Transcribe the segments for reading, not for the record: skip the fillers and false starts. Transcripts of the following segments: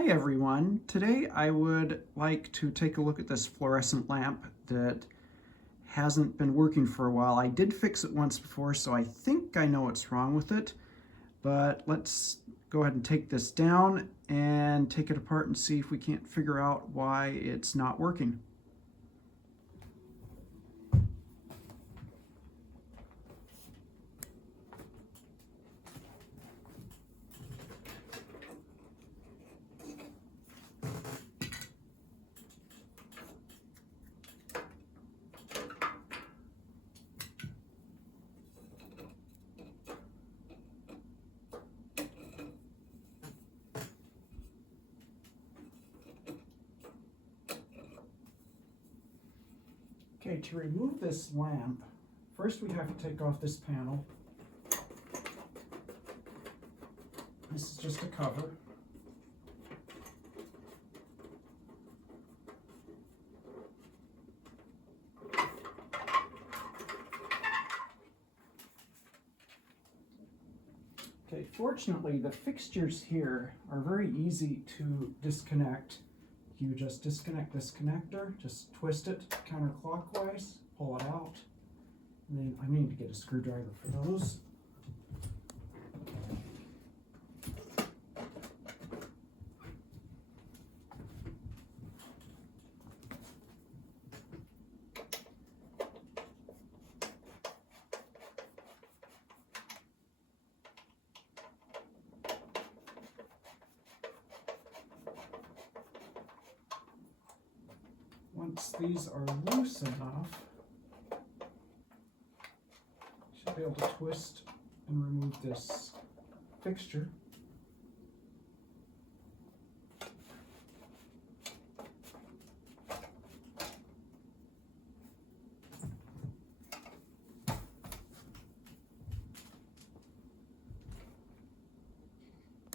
Hi everyone. Today I would like to take a look at this fluorescent lamp that hasn't been working for a while. I did fix it once before, so I think I know what's wrong with it. But let's go ahead and take this down and take it apart and see if we can't figure out why it's not working. Okay, to remove this lamp, first we have to take off this panel. This is just a cover. Okay, fortunately the fixtures here are very easy to disconnect. You just disconnect this connector, just twist it counterclockwise, pull it out, and then I need to get a screwdriver for those. Once these are loose enough, you should be able to twist and remove this fixture.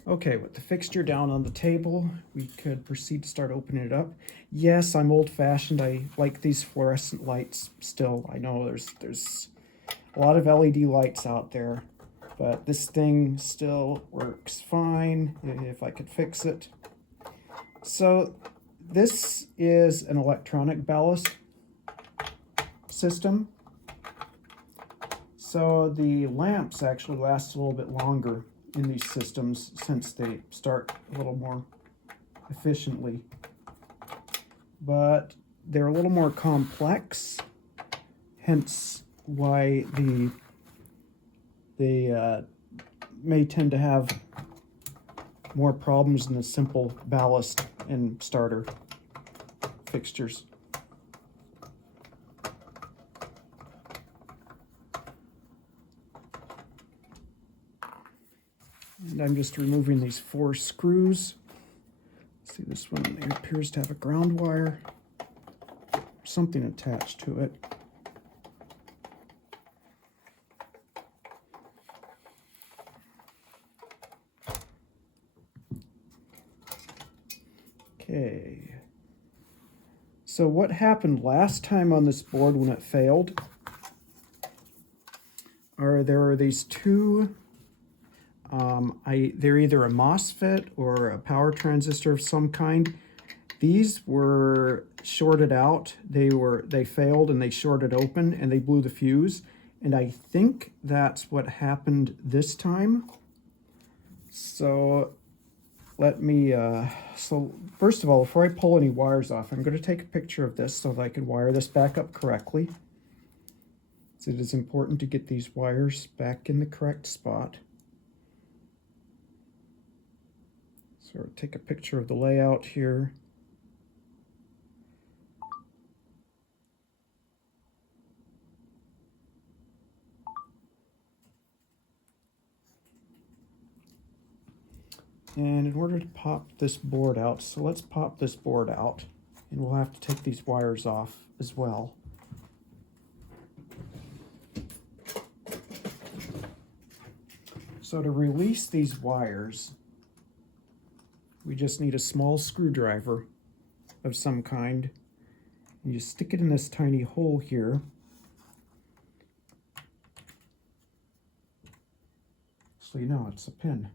Okay, with the fixture down on the table, we could proceed to start opening it up. Yes, I'm old-fashioned. I like these fluorescent lights still. I know there's a lot of LED lights out there, but this thing still works fine if I could fix it. So this is an electronic ballast system. So the lamps actually last a little bit longer in these systems since they start a little more efficiently, but they're a little more complex, hence why they may tend to have more problems than the simple ballast and starter fixtures. And I'm just removing these 4 screws. See, this one there appears to have a ground wire, something attached to it. Okay. So what happened last time on this board when it failed there are these two they're either a MOSFET or a power transistor of some kind. These were shorted out. They failed and they shorted open and they blew the fuse. And I think that's what happened this time. So let me, so first of all, before I pull any wires off, I'm going to take a picture of this so that I can wire this back up correctly. So it is important to get these wires back in the correct spot. So take a picture of the layout here. And in order to pop this board out, so let's pop this board out, and we'll have to take these wires off as well. So to release these wires, we just need a small screwdriver of some kind. And you stick it in this tiny hole here. So you know it's a pin.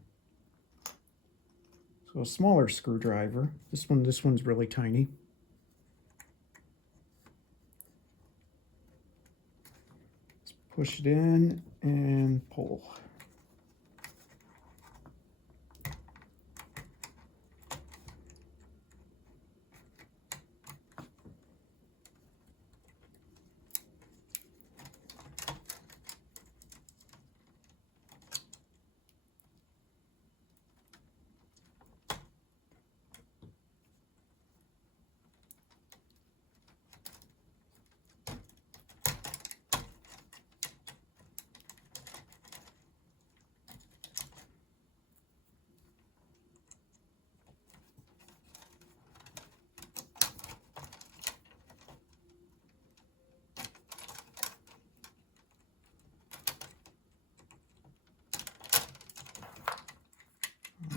So a smaller screwdriver. This one's really tiny. Let's push it in and pull.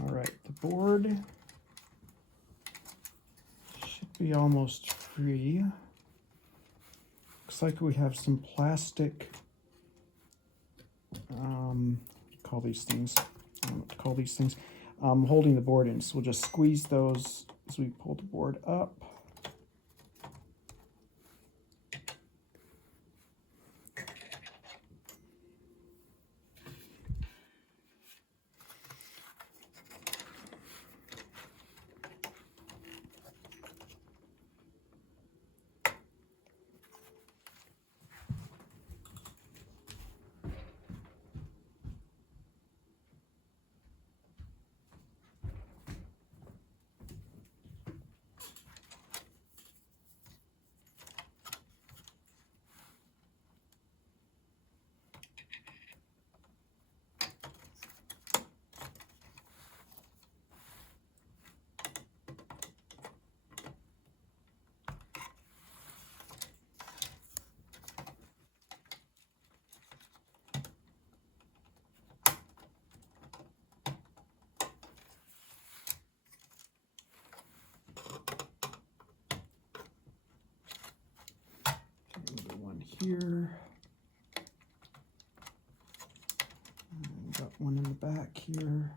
All right, the board should be almost free. Looks like we have some plastic, what do you call these things? I don't know what to call these things. Holding the board in. So we'll just squeeze those as we pull the board up. Another one here. And got one in the back here.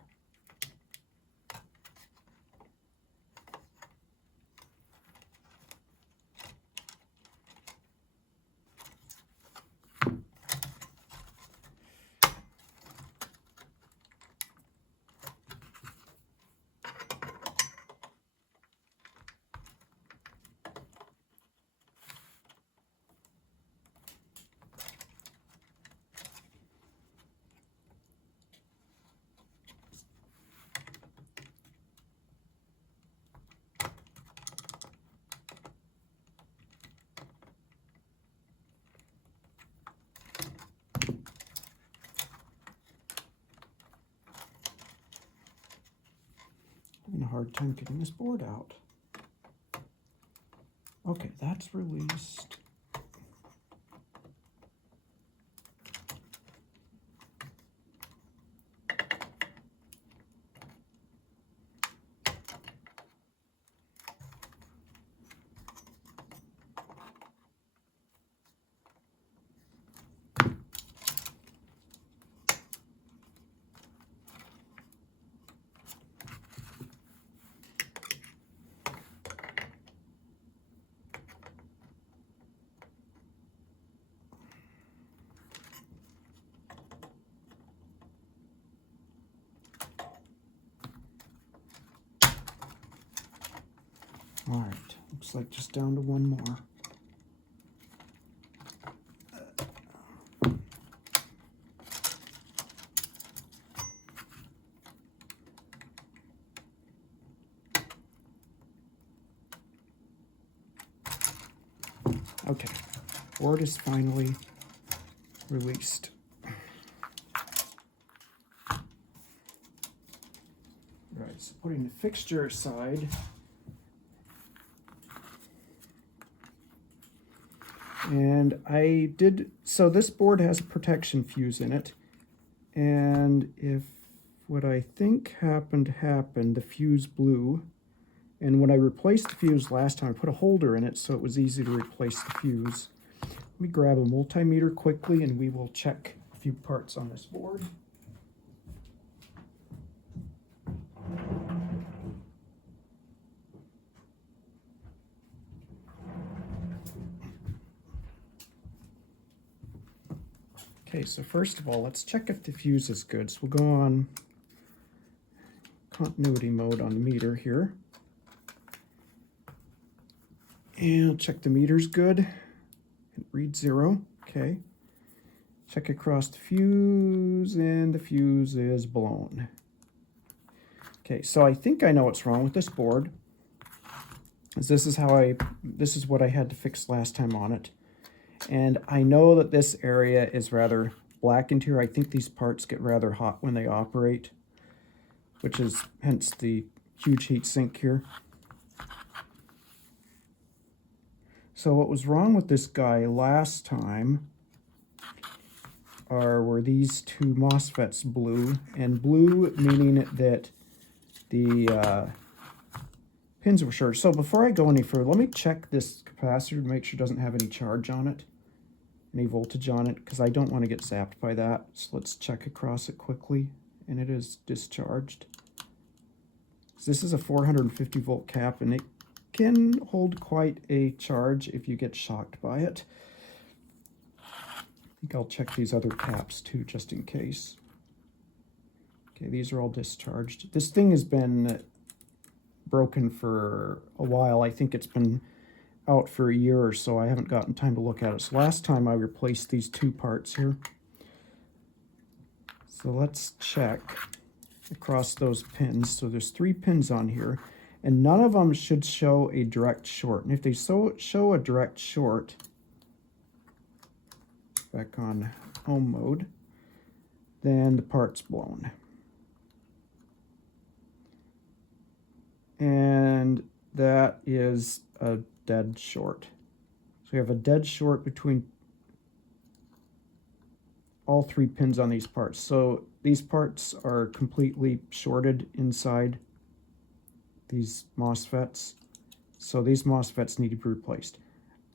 Having a hard time getting this board out. Okay, that's released. All right, looks like just down to one more. Okay, board is finally released. All right, so putting the fixture aside. And I did, so this board has a protection fuse in it. And if what I think happened, the fuse blew. And when I replaced the fuse last time, I put a holder in it so it was easy to replace the fuse. Let me grab a multimeter quickly and we will check a few parts on this board. Okay, so first of all, let's check if the fuse is good. So we'll go on continuity mode on the meter here. And check the meter's good. It reads 0. Okay. Check across the fuse, and the fuse is blown. Okay, so I think I know what's wrong with this board. This is what I had to fix last time on it. And I know that this area is rather blackened here. I think these parts get rather hot when they operate, which is hence the huge heat sink here. So what was wrong with this guy last time were these two MOSFETs blue, and blue meaning that the pins were short. So before I go any further, let me check this capacitor to make sure it doesn't have any charge on it, any voltage on it, because I don't want to get zapped by that. So let's check across it quickly, and it is discharged. So this is a 450 volt cap, and it can hold quite a charge if you get shocked by it. I think I'll check these other caps too, just in case. Okay, these are all discharged. This thing has been broken for a while. I think it's been out for a year or so. I haven't gotten time to look at it. So last time I replaced these two parts here. So let's check across those pins. So there's 3 pins on here, and none of them should show a direct short. And if they show a direct short, back on home mode, then the part's blown. And that is a dead short. So we have a dead short between all 3 pins on these parts. So these parts are completely shorted inside these MOSFETs. So these MOSFETs need to be replaced.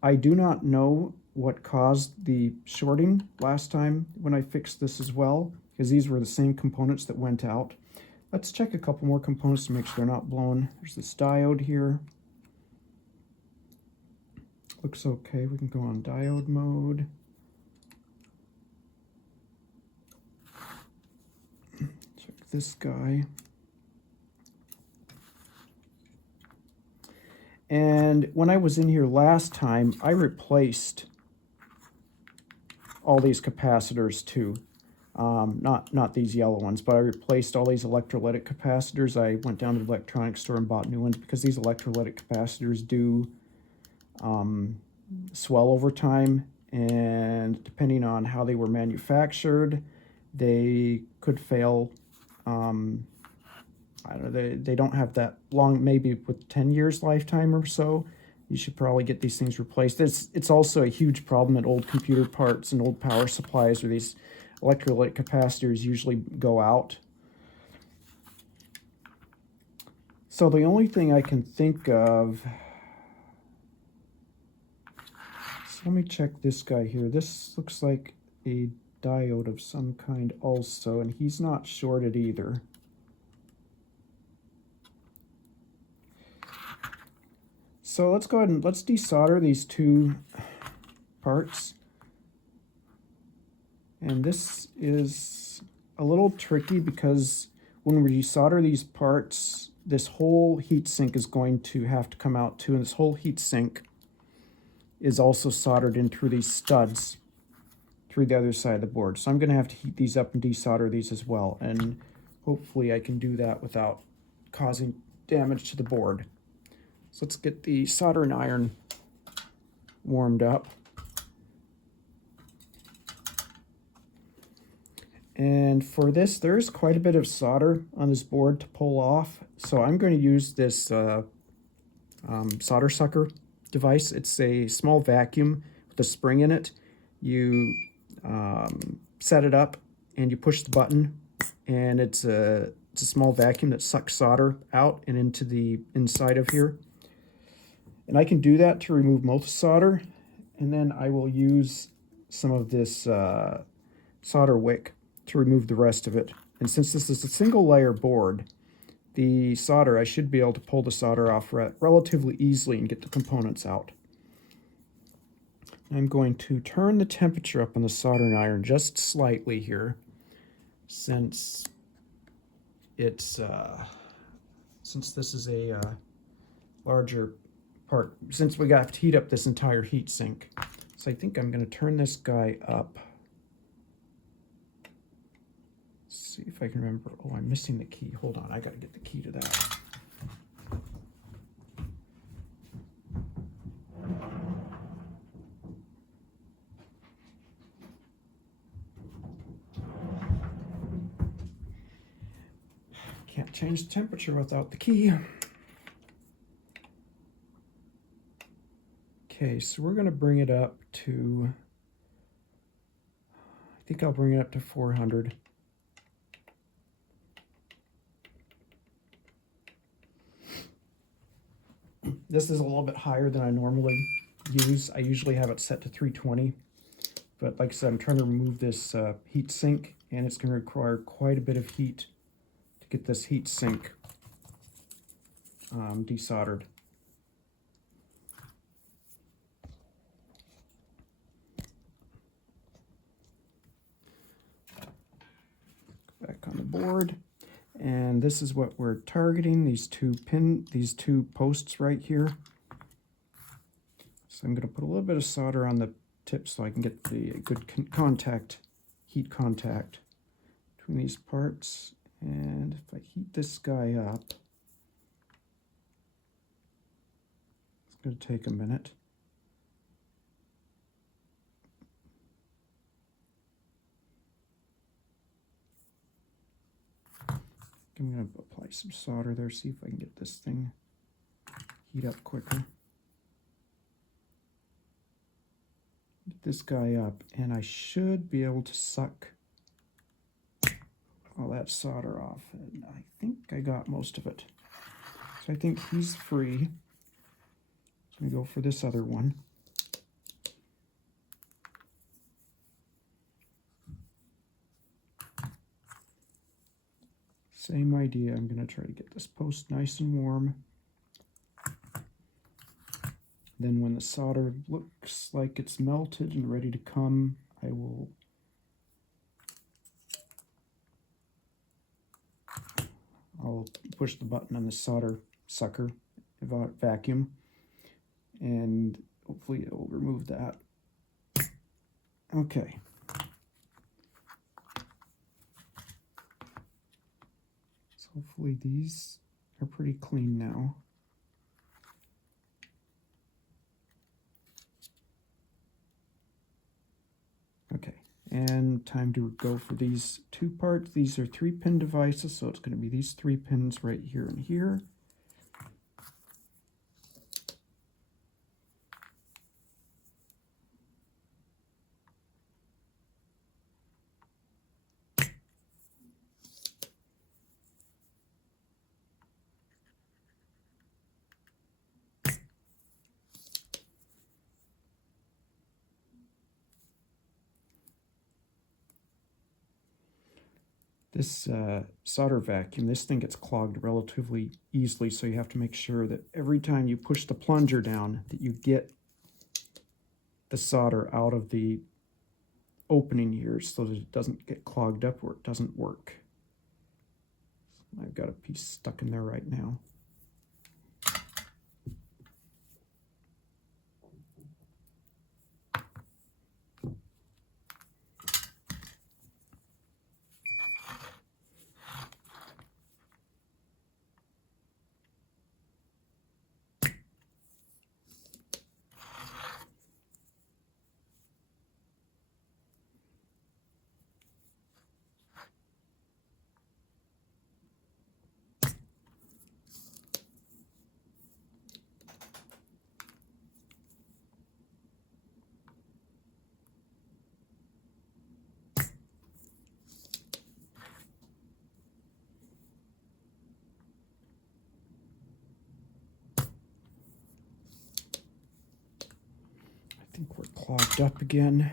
I do not know what caused the shorting last time when I fixed this as well, because these were the same components that went out. Let's check a couple more components to make sure they're not blown. There's this diode here. Looks okay. We can go on diode mode. Check this guy. And when I was in here last time, I replaced all these capacitors too. Not these yellow ones, but I replaced all these electrolytic capacitors. I went down to the electronics store and bought new ones because these electrolytic capacitors do swell over time, and depending on how they were manufactured, they could fail. I don't know, they don't have that long, maybe with 10 years lifetime or so. You should probably get these things replaced. It's also a huge problem in old computer parts and old power supplies where these electrolytic capacitors usually go out. So the only thing I can think of, so let me check this guy here. This looks like a diode of some kind also, and he's not shorted either. So let's go ahead and let's desolder these 2 parts. And this is a little tricky because when we desolder these parts, this whole heat sink is going to have to come out too. And this whole heat sink is also soldered in through these studs through the other side of the board. So I'm going to have to heat these up and desolder these as well. And hopefully I can do that without causing damage to the board. So let's get the soldering iron warmed up. And for this, there's quite a bit of solder on this board to pull off. So I'm going to use this solder sucker device. It's a small vacuum with a spring in it. You set it up and you push the button, and it's a small vacuum that sucks solder out and into the inside of here. And I can do that to remove most solder, and then I will use some of this solder wick to remove the rest of it. And since this is a single layer board, the solder, I should be able to pull the solder off relatively easily and get the components out. I'm going to turn the temperature up on the soldering iron just slightly here, since it's since this is a larger part, since we got to heat up this entire heat sink. So I think I'm going to turn this guy up. Let's see if I can remember. Oh, I'm missing the key. Hold on, I got to get the key to that. Can't change the temperature without the key. Okay, so we're going to bring it up to, I think I'll bring it up to 400. This is a little bit higher than I normally use. I usually have it set to 320. But like I said, I'm trying to remove this heat sink, and it's going to require quite a bit of heat to get this heat sink desoldered. Back on the board, and this is what we're targeting, these two posts right here. So I'm going to put a little bit of solder on the tip so I can get the good heat contact between these parts. And if I heat this guy up, it's going to take a minute. I'm going to apply some solder there, see if I can get this thing heat up quicker. Get this guy up, and I should be able to suck all that solder off. And I think I got most of it. So I think he's free. So I'm going to go for this other one. Same idea. I'm going to try to get this post nice and warm. Then when the solder looks like it's melted and ready to come, I'll push the button on the solder sucker vacuum, and hopefully it will remove that. Okay. So hopefully these are pretty clean now. Okay, and time to go for these two parts. These are 3-pin devices, so it's going to be these 3 pins right here and here. This solder vacuum, this thing gets clogged relatively easily, so you have to make sure that every time you push the plunger down that you get the solder out of the opening here so that it doesn't get clogged up or it doesn't work. I've got a piece stuck in there right now. I think we're clogged up again.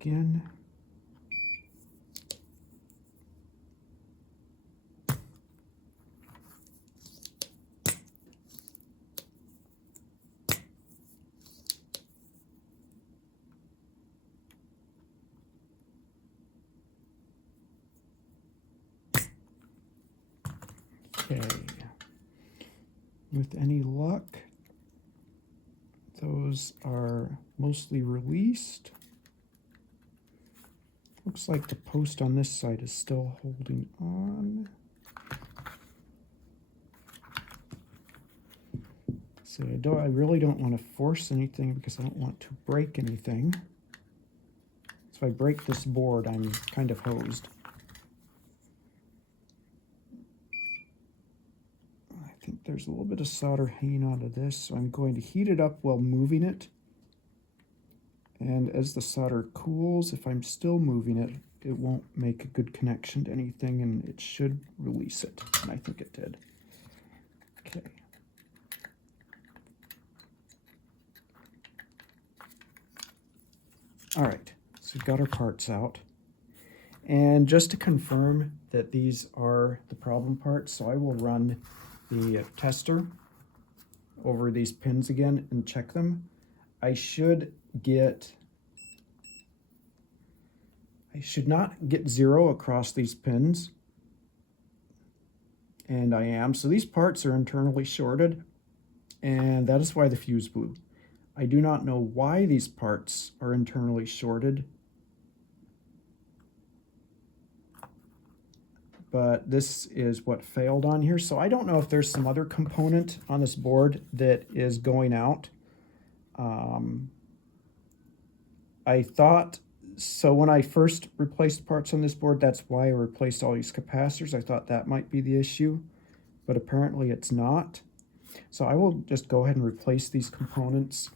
again. Okay. With any luck, those are mostly released. Looks like the post on this side is still holding on. So I really don't want to force anything because I don't want to break anything. So if I break this board, I'm kind of hosed. I think there's a little bit of solder hanging onto this, so I'm going to heat it up while moving it. And as the solder cools, if I'm still moving it, it won't make a good connection to anything, and it should release it. And I think it did. Okay. All right, so we've got our parts out. And just to confirm that these are the problem parts, so I will run the tester over these pins again and check them. I should not get 0 across these pins, and I am. So these parts are internally shorted, and that is why the fuse blew. I do not know why these parts are internally shorted, but this is what failed on here. So I don't know if there's some other component on this board that is going out. I thought, so when I first replaced parts on this board, that's why I replaced all these capacitors. I thought that might be the issue, but apparently it's not. So I will just go ahead and replace these components.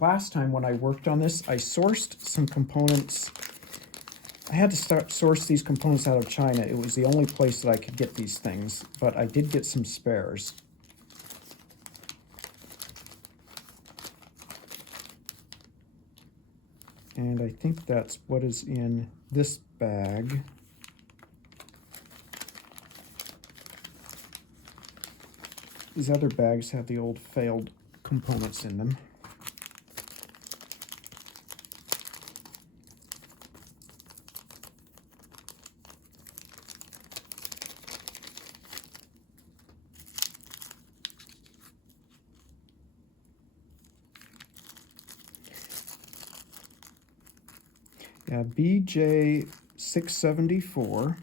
Last time when I worked on this, I sourced some components. I had to source these components out of China. It was the only place that I could get these things, but I did get some spares. And I think that's what is in this bag. These other bags have the old failed components in them. Yeah, BJ674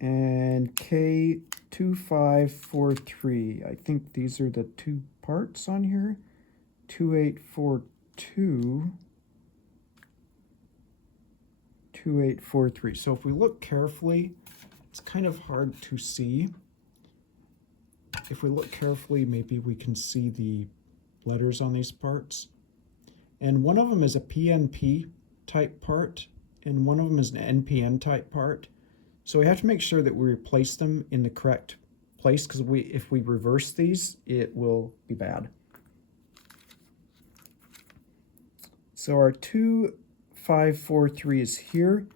and K2543. I think these are the two parts on here. 2842, 2843. So if we look carefully, it's kind of hard to see. If we look carefully, maybe we can see the letters on these parts. And one of them is a PNP type part, and one of them is an NPN type part. So we have to make sure that we replace them in the correct place, because if we reverse these, it will be bad. So our 2543 is here,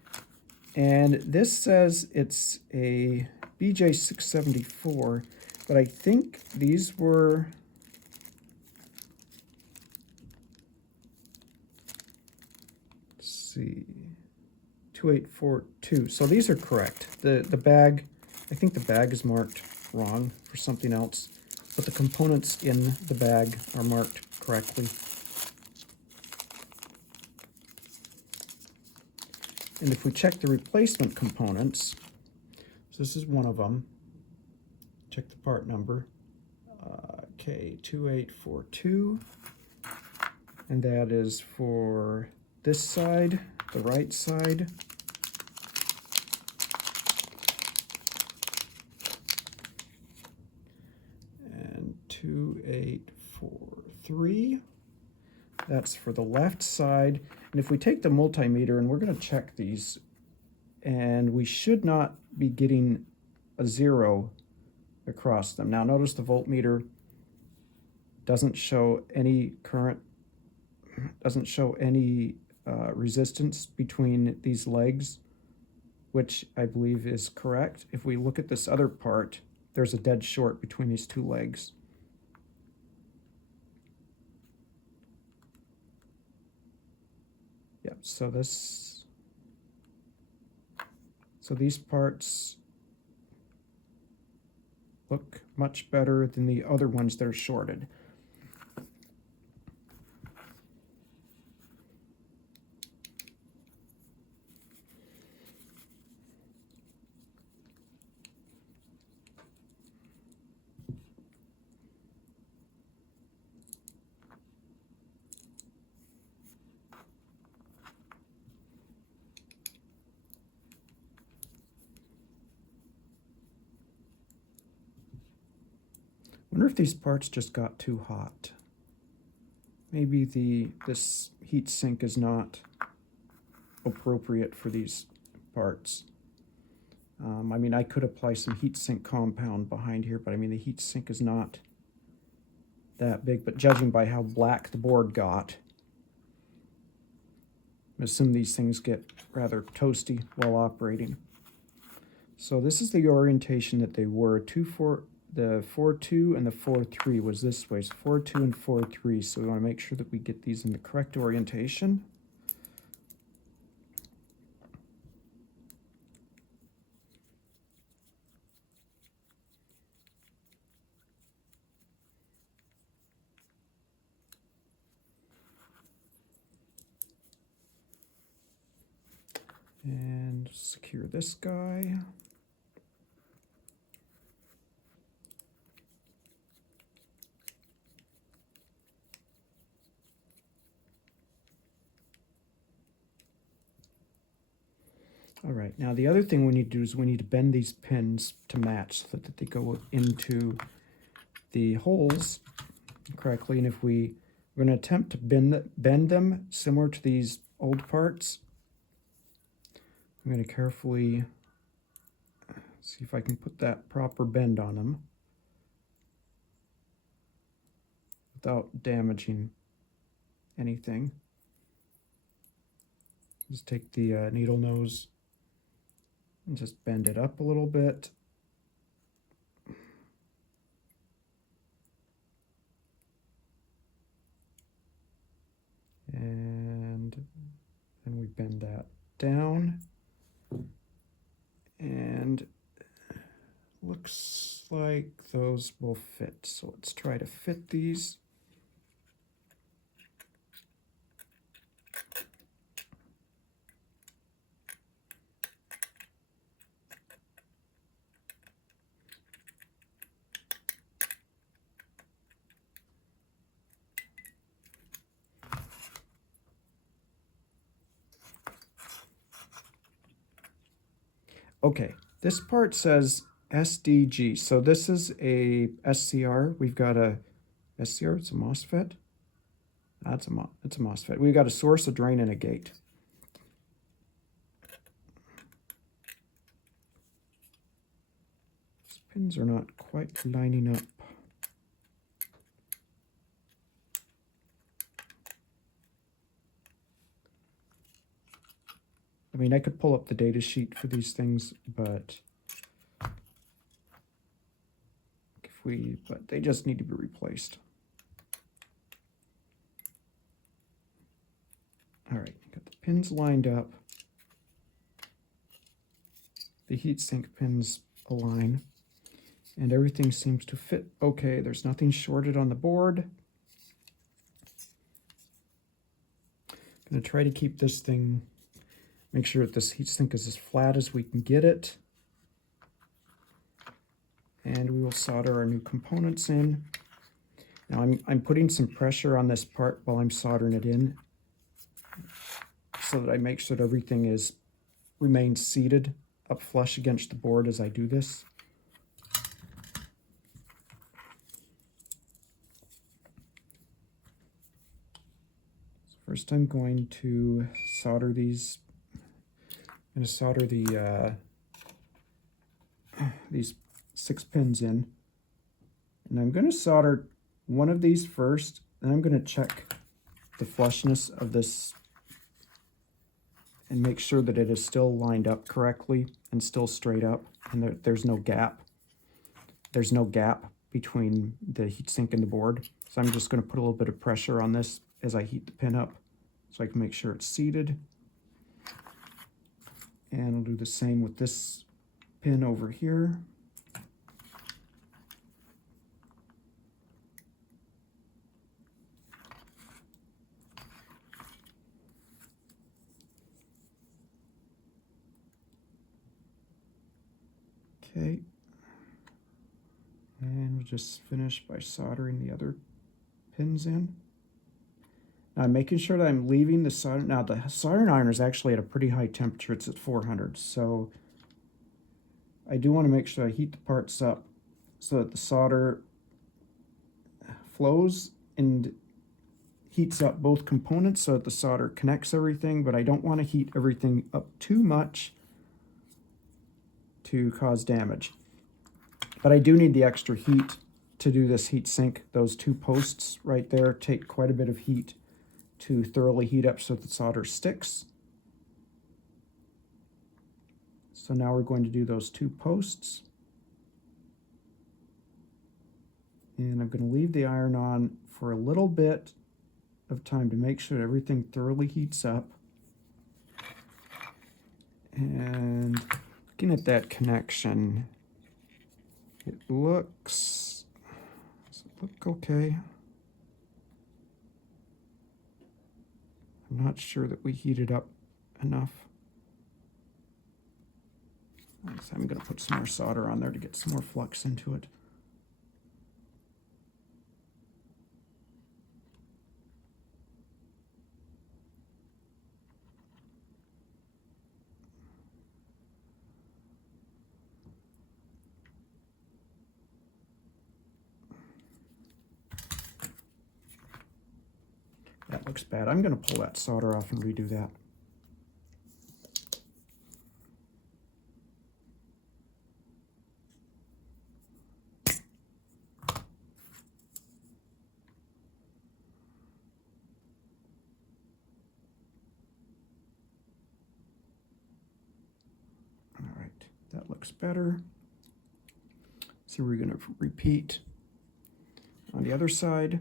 and this says it's a BJ674, but I think these were see, 2842. So these are correct. The bag, I think the bag is marked wrong for something else, but the components in the bag are marked correctly. And if we check the replacement components, so this is one of them. Check the part number, K2842, and that is for this side, the right side. And 2843, that's for the left side. And if we take the multimeter, and we're going to check these, and we should not be getting a 0 across them. Now notice the voltmeter doesn't show any current, doesn't show any resistance between these legs, which I believe is correct. If we look at this other part, there's a dead short between these two legs. Yep, so these parts look much better than the other ones that are shorted. I wonder if these parts just got too hot. Maybe this heat sink is not appropriate for these parts. I mean, I could apply some heat sink compound behind here, but I mean, the heat sink is not that big. But judging by how black the board got, I assume these things get rather toasty while operating. So this is the orientation that they were. The 4-2 and the 4-3 was this way. So 4-2 and 4-3. So we want to make sure that we get these in the correct orientation. And secure this guy. All right, now the other thing we need to do is we need to bend these pins to match so that they go into the holes correctly. And if we're going to attempt to bend them similar to these old parts, I'm going to carefully see if I can put that proper bend on them without damaging anything. Just take the needle nose and just bend it up a little bit. And then we bend that down. And looks like those will fit. So let's try to fit these. Okay, this part says SDG. So this is a SCR. We've got a SCR, it's a MOSFET. It's a MOSFET. We've got a source, a drain, and a gate. These pins are not quite lining up. I mean, I could pull up the data sheet for these things, but they just need to be replaced. All right, got the pins lined up. The heatsink pins align, and everything seems to fit okay. There's nothing shorted on the board. I'm going to try to keep this thing, make sure that this heatsink is as flat as we can get it. And we will solder our new components in. Now I'm putting some pressure on this part while I'm soldering it in so that I make sure that everything remains seated up flush against the board as I do this. So first I'm going to solder these. I'm going to solder these 6 pins in, and I'm going to solder one of these first, and I'm going to check the flushness of this and make sure that it is still lined up correctly and still straight up, and there's no gap. There's no gap between the heatsink and the board. So I'm just going to put a little bit of pressure on this as I heat the pin up so I can make sure it's seated. And I'll do the same with this pin over here. Okay. And we'll just finish by soldering the other pins in. Now I'm making sure that I'm leaving the solder. Now the soldering iron is actually at a pretty high temperature. It's at 400. So I do want to make sure I heat the parts up so that the solder flows and heats up both components so that the solder connects everything, but I don't want to heat everything up too much to cause damage. But I do need the extra heat to do this heat sink. Those two posts right there take quite a bit of heat to thoroughly heat up so that the solder sticks. So now we're going to do those two posts. And I'm going to leave the iron on for a little bit of time to make sure everything thoroughly heats up. And looking at that connection, it looks, does it look okay? I'm not sure that we heated up enough. So I'm going to put some more solder on there to get some more flux into it. That looks bad. I'm going to pull that solder off and redo that. All right, that looks better. So we're going to repeat on the other side.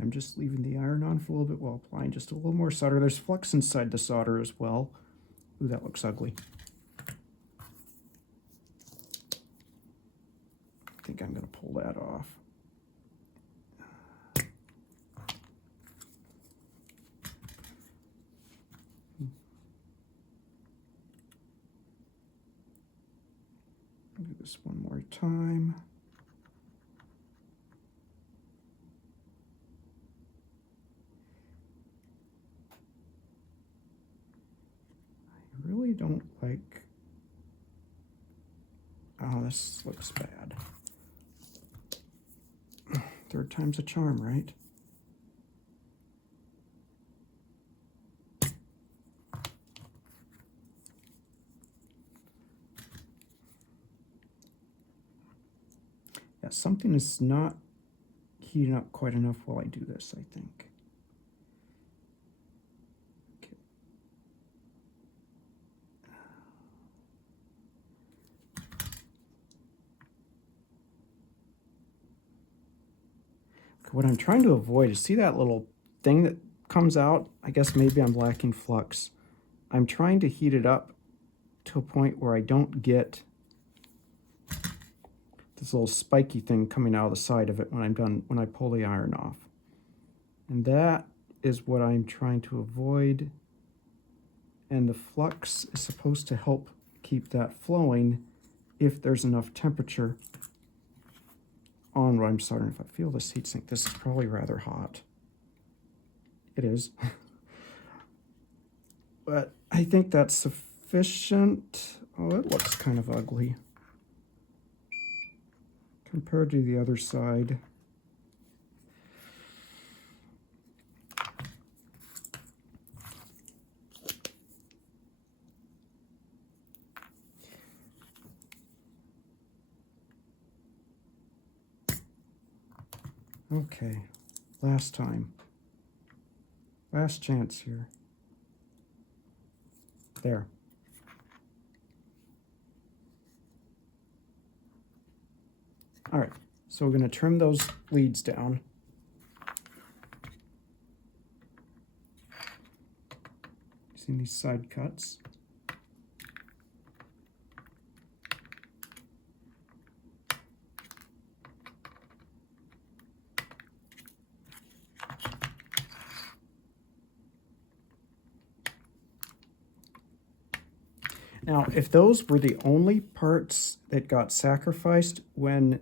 I'm just leaving the iron on for a little bit while applying just a little more solder. There's flux inside the solder as well. Ooh, that looks ugly. I think I'm going to pull that off. Do this one more time. I really don't like, oh, this looks bad. Third time's a charm, right? Yeah, something is not heating up quite enough while I do this, I think. Okay. What I'm trying to avoid is, see that little thing that comes out? I guess maybe I'm lacking flux. I'm trying to heat it up to a point where I don't get this little spiky thing coming out of the side of it when I'm done, when I pull the iron off. And that is what I'm trying to avoid. And the flux is supposed to help keep that flowing if there's enough temperature on what I'm soldering. If I feel this heatsink, this is probably rather hot. It is. But I think that's sufficient. Oh, it looks kind of ugly compared to the other side. Okay, last time. Last chance here. There. All right, so we're going to trim those leads down. Using these side cuts. Now, if those were the only parts that got sacrificed when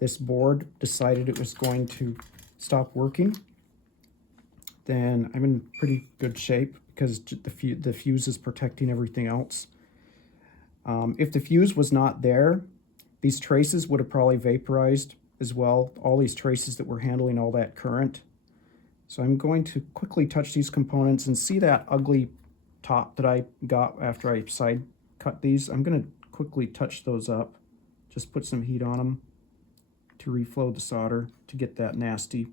this board decided it was going to stop working, then I'm in pretty good shape because the fuse is protecting everything else. If the fuse was not there, these traces would have probably vaporized as well, all these traces that were handling all that current. So I'm going to quickly touch these components and see that ugly top that I got after I side cut these. I'm going to quickly touch those up, just put some heat on them to reflow the solder to get that nasty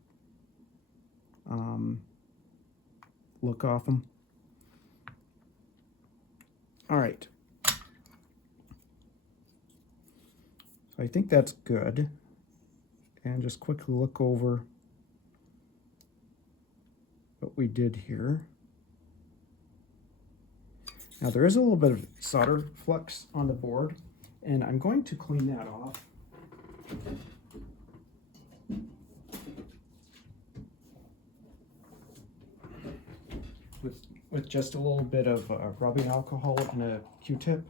look off them. All right. So I think that's good. And just quickly look over what we did here. Now there is a little bit of solder flux on the board, and I'm going to clean that off. With just a little bit of rubbing alcohol and a Q-tip.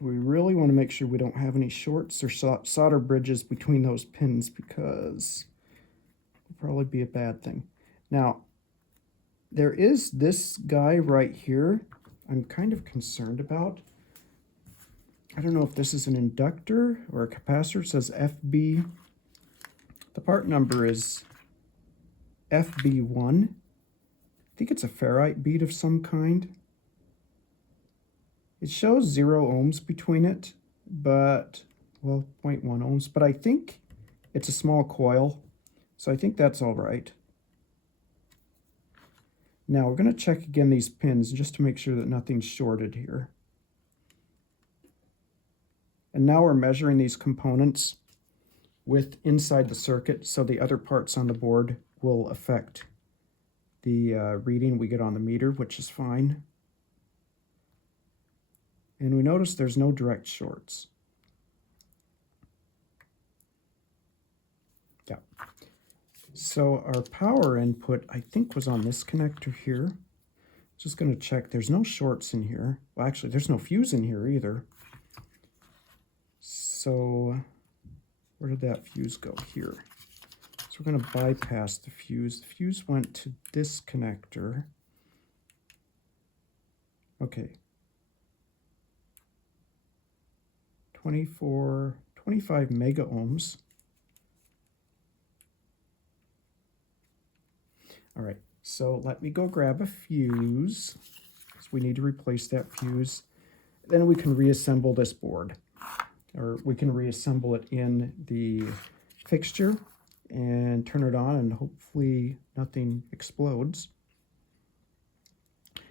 We really want to make sure we don't have any shorts or solder bridges between those pins, because it'll probably be a bad thing. Now, there is this guy right here I'm kind of concerned about. I don't know if this is an inductor or a capacitor. It says FB. The part number is FB1. I think it's a ferrite bead of some kind. It shows 0 ohms between it, but, well, 0.1 ohms, but I think it's a small coil, so I think that's all right. Now we're going to check again these pins just to make sure that nothing's shorted here. And now we're measuring these components with inside the circuit, so the other parts on the board will affect the reading we get on the meter, which is fine. And we notice there's no direct shorts. Yeah. So our power input, I think, was on this connector here. Just going to check. There's no shorts in here. Well, actually, there's no fuse in here either. So where did that fuse go? Here. So we're going to bypass the fuse. The fuse went to this connector. Okay. 25 mega ohms. All right, so let me go grab a fuse, because we need to replace that fuse. Then we can reassemble this board, or we can reassemble it in the fixture and turn it on, and hopefully nothing explodes.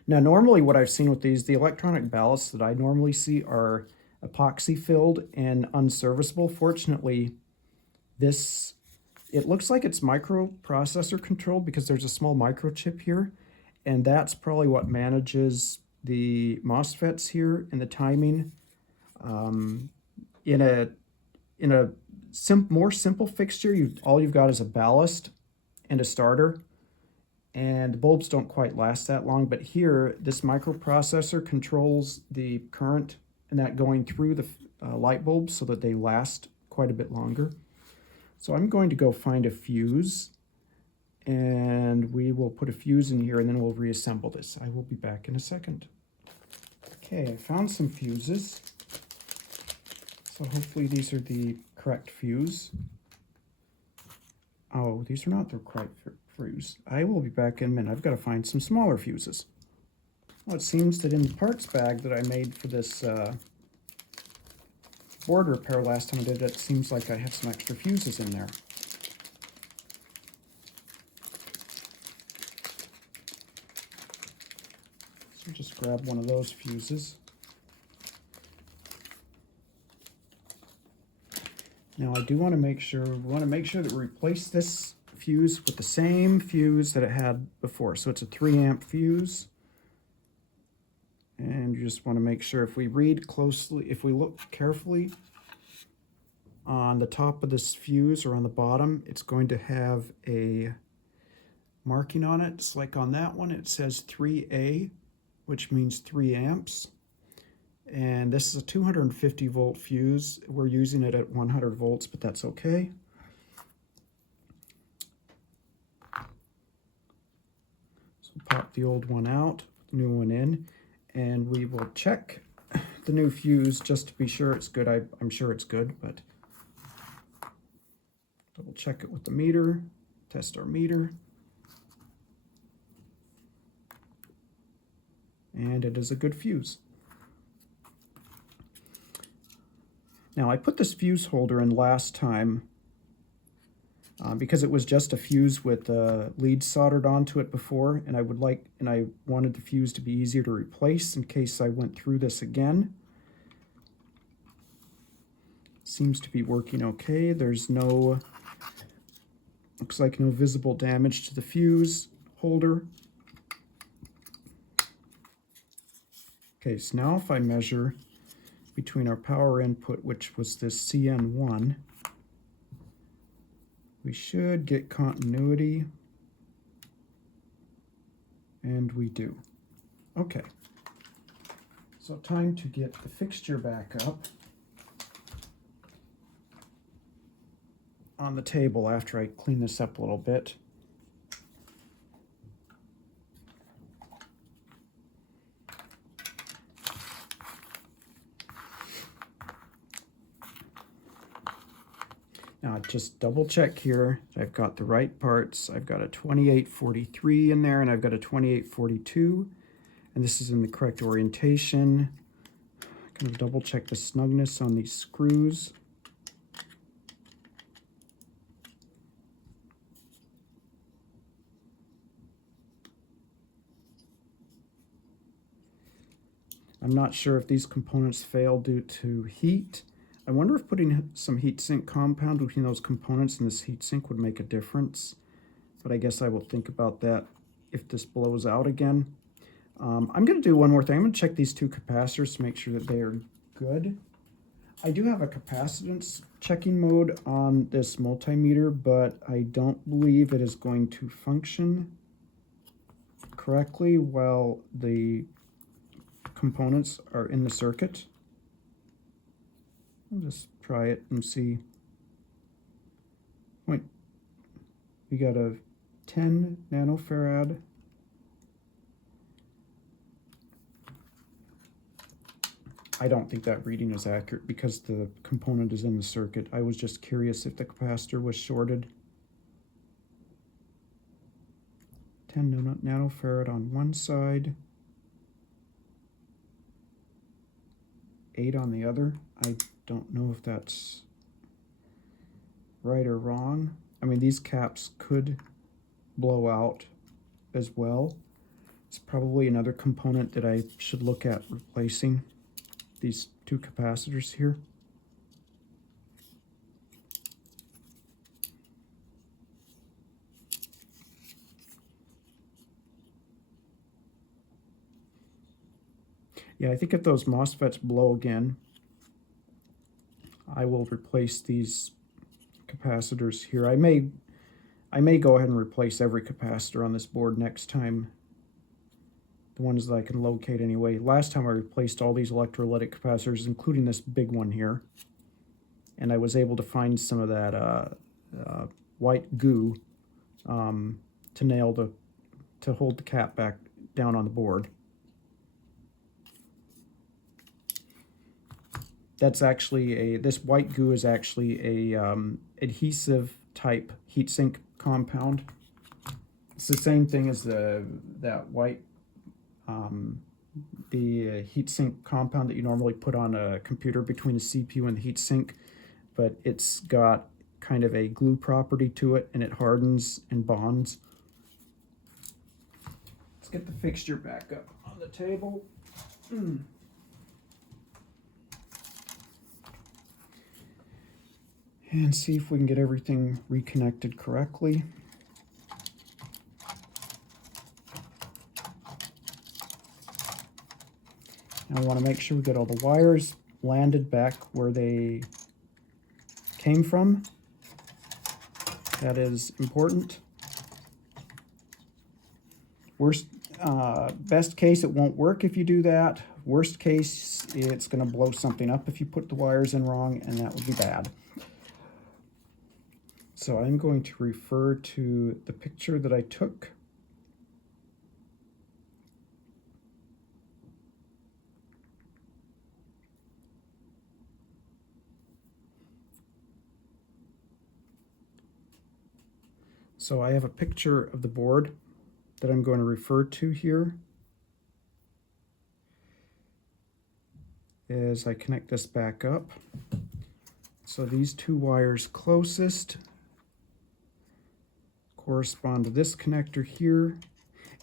Now, normally what I've seen with these, the electronic ballasts that I normally see are epoxy filled and unserviceable. Fortunately, this, it looks like it's microprocessor controlled because there's a small microchip here, and that's probably what manages the MOSFETs here and the timing. In a more simple fixture, all you've got is a ballast and a starter, and the bulbs don't quite last that long. But here, this microprocessor controls the current and that going through the light bulbs so that they last quite a bit longer. So I'm going to go find a fuse, and we will put a fuse in here, and then we'll reassemble this. I will be back in a second. Okay, I found some fuses. So hopefully these are the correct fuse. Oh, these are not the correct fuse. I will be back in a minute. I've got to find some smaller fuses. Well, it seems that in the parts bag that I made for this board repair last time I did it, it seems like I have some extra fuses in there. So just grab one of those fuses. Now I do want to make sure, that we replace this fuse with the same fuse that it had before. So it's a 3 amp fuse. And you just want to make sure, if we read closely, if we look carefully on the top of this fuse or on the bottom, it's going to have a marking on it. It's like on that one, it says 3A, which means 3 amps. And this is a 250 volt fuse. We're using it at 100 volts, but that's okay. So pop the old one out, put the new one in, and we will check the new fuse just to be sure it's good. I'm sure it's good, but double check it with the meter, test our meter. And it is a good fuse. Now I put this fuse holder in last time because it was just a fuse with leads soldered onto it before, and I wanted the fuse to be easier to replace in case I went through this again. Seems to be working okay. There's no, looks like no visible damage to the fuse holder. Okay, so now if I measure between our power input, which was this CN1, we should get continuity, and we do. Okay, so time to get the fixture back up on the table after I clean this up a little bit. Now just double check here. I've got the right parts. I've got a 2843 in there, and I've got a 2842, and this is in the correct orientation. Kind of double check the snugness on these screws. I'm not sure if these components fail due to heat. I wonder if putting some heatsink compound between those components and this heatsink would make a difference. But I guess I will think about that if this blows out again. I'm going to do one more thing. I'm going to check these two capacitors to make sure that they are good. I do have a capacitance checking mode on this multimeter, but I don't believe it is going to function correctly while the components are in the circuit. I'll just try it and see. Wait, we got a 10 nanofarad. I don't think that reading is accurate because the component is in the circuit. I was just curious if the capacitor was shorted. 10 nanofarad on one side, 8 on the other. I don't know if that's right or wrong. I mean, these caps could blow out as well. It's probably another component that I should look at replacing, these two capacitors here. Yeah, I think if those MOSFETs blow again, I will replace these capacitors here. I may go ahead and replace every capacitor on this board next time, the ones that I can locate anyway. Last time I replaced all these electrolytic capacitors, including this big one here, and I was able to find some of that white goo to hold the cap back down on the board. That's actually this white goo is actually a adhesive type heatsink compound. It's the same thing as that white, the heatsink compound that you normally put on a computer between the CPU and the heatsink, but it's got kind of a glue property to it, and it hardens and bonds. Let's get the fixture back up on the table. And see if we can get everything reconnected correctly. Now we want to make sure we get all the wires landed back where they came from. That is important. Best case, it won't work if you do that. Worst case, it's going to blow something up if you put the wires in wrong, and that would be bad. So I'm going to refer to the picture that I took. So I have a picture of the board that I'm going to refer to here as I connect this back up. So these two wires closest correspond to this connector here,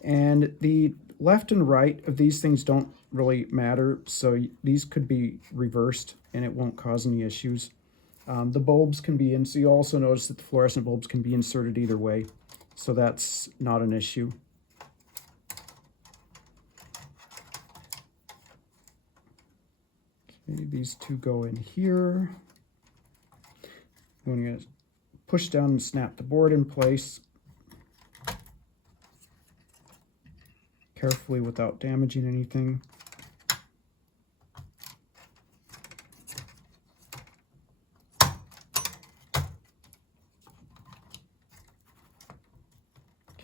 and the left and right of these things don't really matter, so these could be reversed and it won't cause any issues. The bulbs can be in, so you also notice that the fluorescent bulbs can be inserted either way, so that's not an issue. Okay, these two go in here. I'm going to push down and snap the board in place carefully without damaging anything.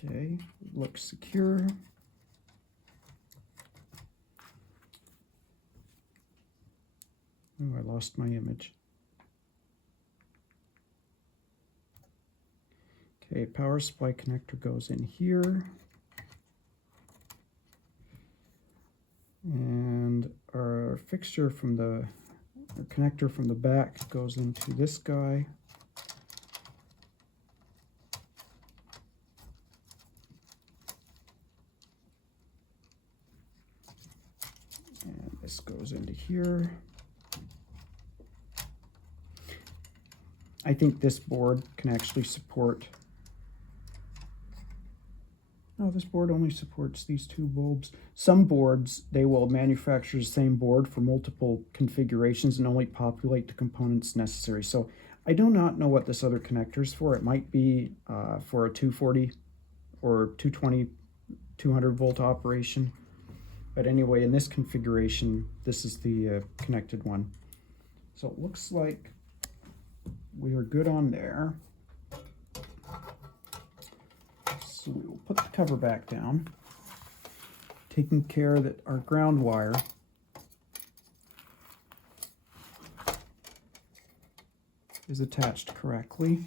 Okay, looks secure. Oh, I lost my image. Okay, power supply connector goes in here. And our fixture from the connector from the back goes into this guy. And this goes into here. I think this board can actually support. No, this board only supports these two bulbs. Some boards, they will manufacture the same board for multiple configurations and only populate the components necessary. So I do not know what this other connector is for. It might be for a 240 or 220, 200 volt operation. But anyway, in this configuration, this is the connected one. So it looks like we are good on there. So we will put the cover back down, taking care that our ground wire is attached correctly.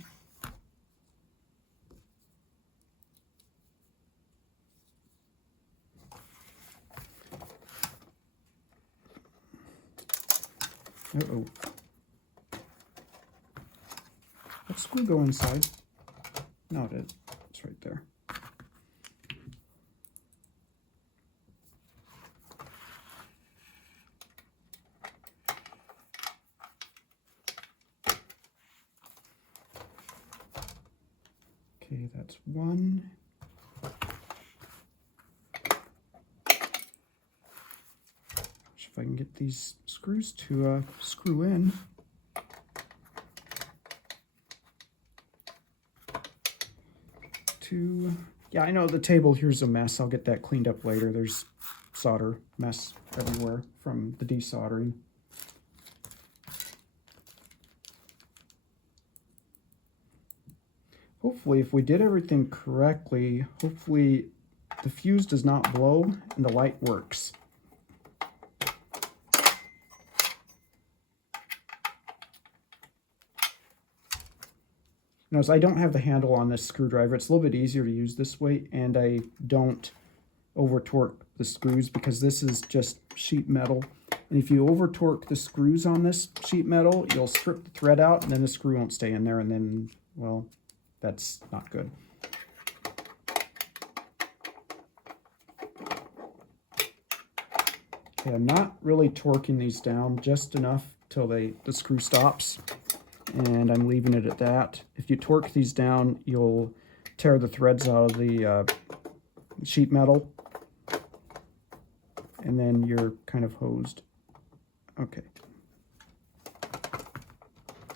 Uh-oh. That screw go inside? No, it is. It's right there. Okay, that's one. If I can get these screws to screw in. Two. Yeah, I know the table here's a mess. I'll get that cleaned up later. There's solder mess everywhere from the desoldering. Hopefully, if we did everything correctly, hopefully the fuse does not blow and the light works. Notice I don't have the handle on this screwdriver. It's a little bit easier to use this way, and I don't over torque the screws because this is just sheet metal. And if you over torque the screws on this sheet metal, you'll strip the thread out and then the screw won't stay in there, and then, well, that's not good. Okay, I'm not really torquing these down, just enough till the screw stops, and I'm leaving it at that. If you torque these down, you'll tear the threads out of the sheet metal, and then you're kind of hosed. Okay.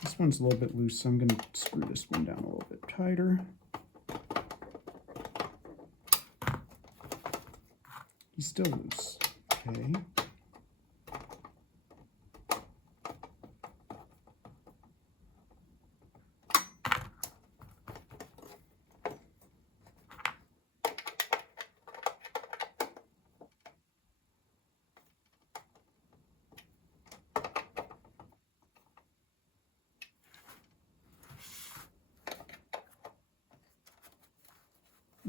This one's a little bit loose, so I'm going to screw this one down a little bit tighter. He's still loose. Okay.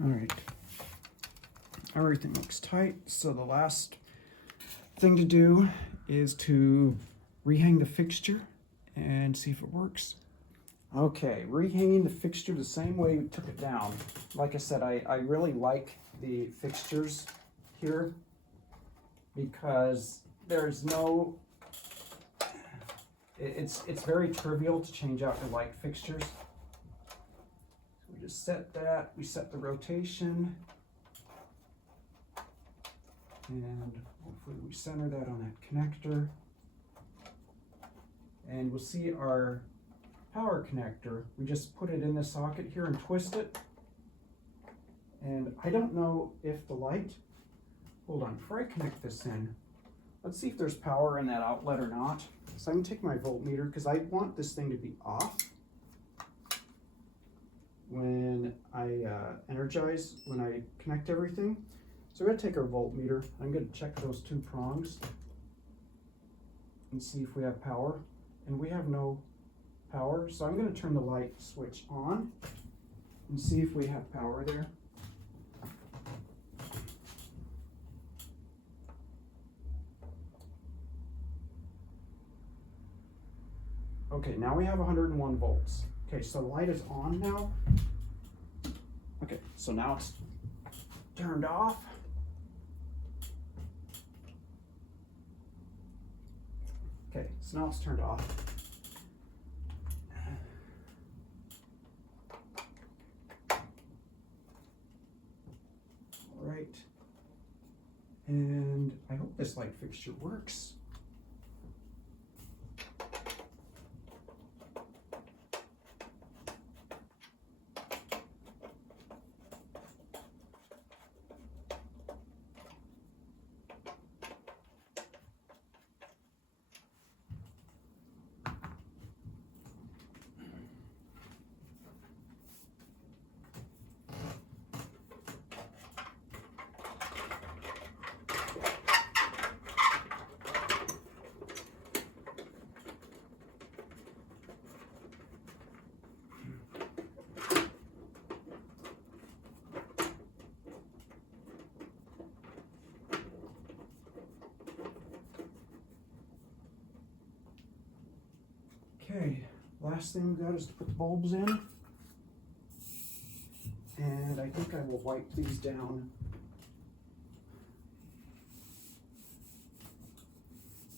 All right, everything looks tight, so the last thing to do is to rehang the fixture and see if it works. Okay, rehanging the fixture the same way we took it down. Like I said, I really like the fixtures here because there's no, it's very trivial to change out your light fixtures. We just set that, we set the rotation, and hopefully we center that on that connector. And we'll see our power connector. We just put it in the socket here and twist it. And I don't know if the light, hold on, before I connect this in, let's see if there's power in that outlet or not. So I'm gonna take my voltmeter because I want this thing to be off when I energize, when I connect everything. So we're gonna take our voltmeter. I'm gonna check those two prongs and see if we have power. And we have no power, so I'm gonna turn the light switch on and see if we have power there. Okay, now we have 101 volts. Okay, so the light is on now. Okay, so now it's turned off. Okay, so now it's turned off. All right. And I hope this light fixture works. Okay, last thing we got is to put the bulbs in. And I think I will wipe these down.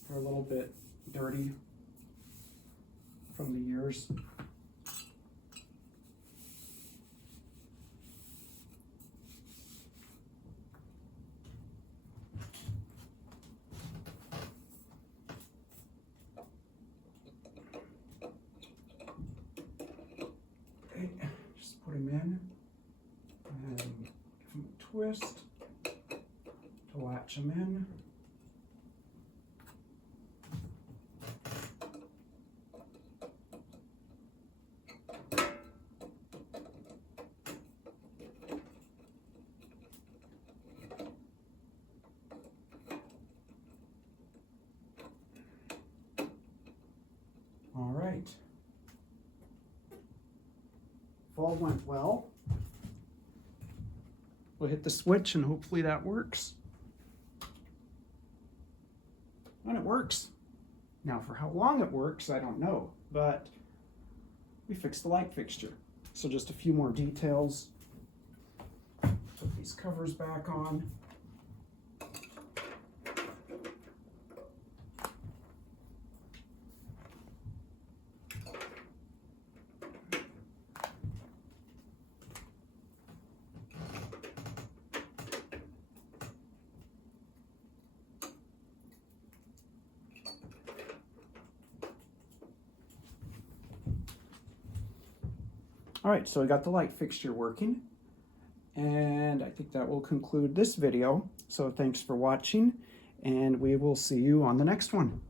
They're a little bit dirty from the years. Put them in and give them a twist to latch them in. All right. all went well, we'll hit the switch and hopefully that works. And it works. Now for how long it works, I don't know, but we fixed the light fixture. So just a few more details. Put these covers back on. All right, so we got the light fixture working, and I think that will conclude this video. So thanks for watching, and we will see you on the next one.